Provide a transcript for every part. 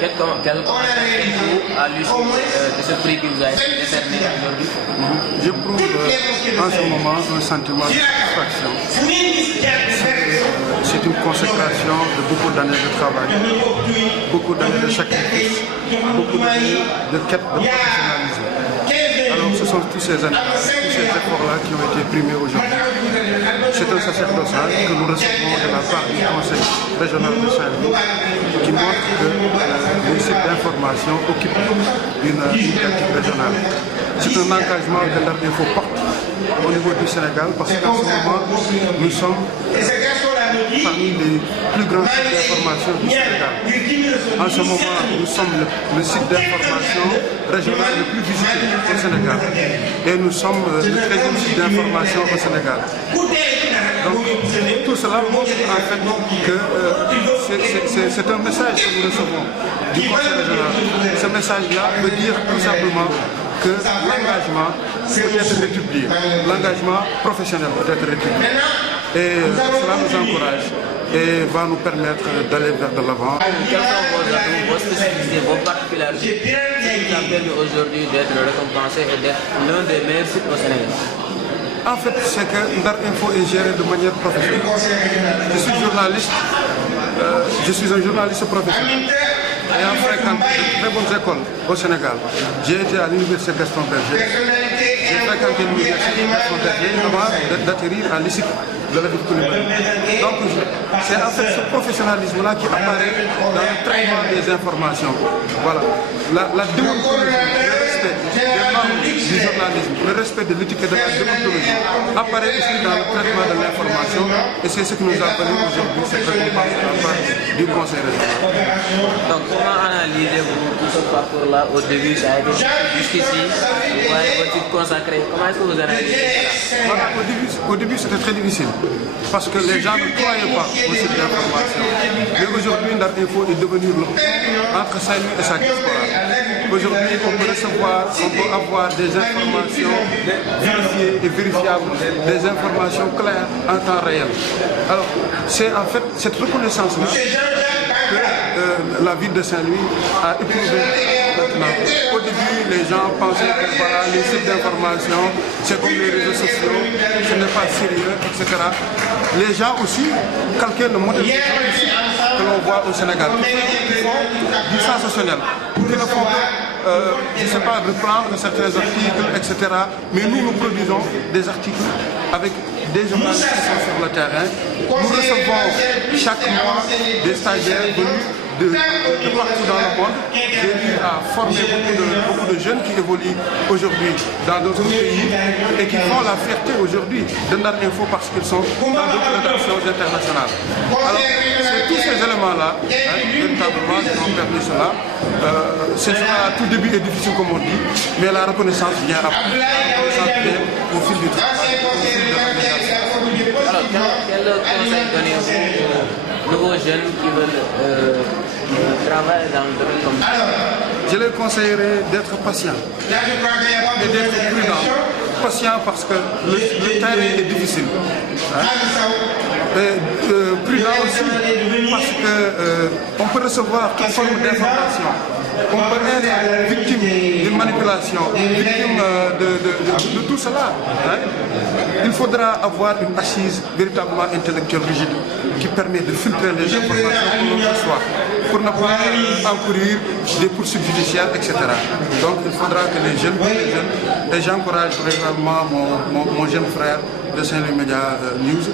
quel commentaire à l'issue de ce prix qui vous a été décerné aujourd'hui? J'éprouve en ce moment un sentiment de satisfaction. C'est une consécration de beaucoup d'années de travail, beaucoup d'années de sacrifice, beaucoup d'années de quête de professionnalisme. Alors ce sont tous ces efforts-là qui ont été primés aujourd'hui. C'est un sacerdoce que nous recevons de la part du Conseil régional de Saint-Louis qui montre que les sites d'information occupent une initiative régionale. C'est un engagement que l'Ardinfo porte au niveau du Sénégal parce qu'en ce moment, nous sommes parmi les plus grands sites d'information du Sénégal. En ce moment, nous sommes le site d'information régional le plus visité au Sénégal. Et nous sommes le 13e site d'information au Sénégal. Donc, tout cela montre en fait que c'est un message que nous recevons du Conseil régional. Ce message-là veut dire tout simplement que l'engagement peut être républié, l'engagement professionnel peut être républié. Et cela nous encourage et va nous permettre d'aller vers de l'avant. Quelles sont vos atouts, vos spécificités, vos particularités qui vous a permis aujourd'hui d'être récompensé et d'être l'un des meilleurs sites au Sénégal? En fait, c'est que Ndar-Info est géré de manière professionnelle. Je suis journaliste, je suis un journaliste professionnel. Ayant fréquenté de très bonnes écoles au Sénégal, j'ai été à l'université Gaston Berger. J'ai fréquenté l'université Gaston Berger avant d'atterrir à l'ICIP de la ville de Coulibaly. Donc c'est en fait ce professionnalisme-là qui apparaît dans le traitement des informations. Voilà. La déontologie, le respect des membres du journalisme, le respect de l'éthique et de la déontologie apparaît aussi dans le traitement de l'information et c'est ce que nous appelons aujourd'hui cette récompense de la part du Conseil régional. Donc comment analysez-vous tout ce parcours-là au début, ça a été jusqu'ici, vous voyez votre titre consacré, comment est-ce que vous analysez ça? Voilà, au début c'était très difficile parce que les gens ne croyaient pas au site d'information. Mais aujourd'hui, Ndar-Info est devenu le pont entre Saint-Louis et sa diaspora. Aujourd'hui, on peut recevoir, on peut avoir des informations vérifiées et vérifiables, des informations claires en temps réel. Alors, c'est en fait cette reconnaissance-là que la ville de Saint-Louis a éprouvé maintenant. Au début, les gens pensaient que voilà, les sites d'information, c'est comme les réseaux sociaux, ce n'est pas sérieux, etc. Les gens aussi calquent le modèle que l'on voit au Sénégal. Ils font du sensationnel. Ils ne font je ne sais pas, reprendre certains articles, etc. Mais nous produisons des articles avec des journalistes qui sont sur le terrain. Nous recevons chaque mois des stagiaires venus de partout dans le monde. J'ai eu à former beaucoup de jeunes qui évoluent aujourd'hui dans d'autres pays et qui font la fierté aujourd'hui de Ndar-Info parce qu'ils sont dans d'autres rédactions internationales. Alors, c'est tous ces éléments-là, véritablement, qui ont permis cela. C'est cela, tout début est difficile comme on dit, mais la reconnaissance vient après. La reconnaissance vient au fil du travail, au fil de l'organisation. Alors, quel conseil donnez-vous aux nouveaux jeunes qui veulent travailler dans le domaine comme ça? Je les conseillerais d'être patients et d'être prudents. Patient parce que le terrain est difficile. Prudent aussi parce qu'on peut recevoir toute forme d'information. On peut être victime d'une manipulation, victime de tout cela. Il faudra avoir une assise véritablement intellectuelle rigide qui permet de filtrer les informations que l'on reçoit pour ne pas encourir des poursuites judiciaires, etc. Donc il faudra que les jeunes, et j'encourage vraiment mon jeune frère de Saint-Louis Media News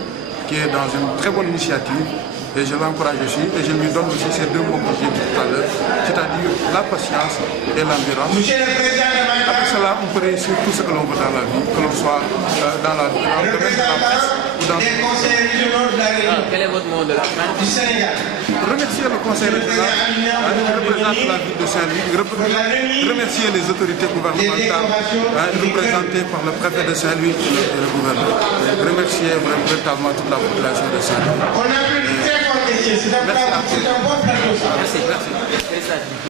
qui est dans une très bonne initiative. Et je l'encourage aussi, et je lui donne aussi ces deux mots que j'ai dit tout à l'heure, c'est-à-dire la patience et l'endurance. Après cela, on peut réussir tout ce que l'on veut dans la vie, que l'on soit dans le domaine de la presse ou dans le domaine. Quel est votre mot de la fin? Remercier le Conseil régional qui représente la ville de Saint-Louis, remercier les autorités gouvernementales représentées par le préfet de Saint-Louis et le gouverneur. Remercier véritablement toute la population de Saint-Louis. Merci.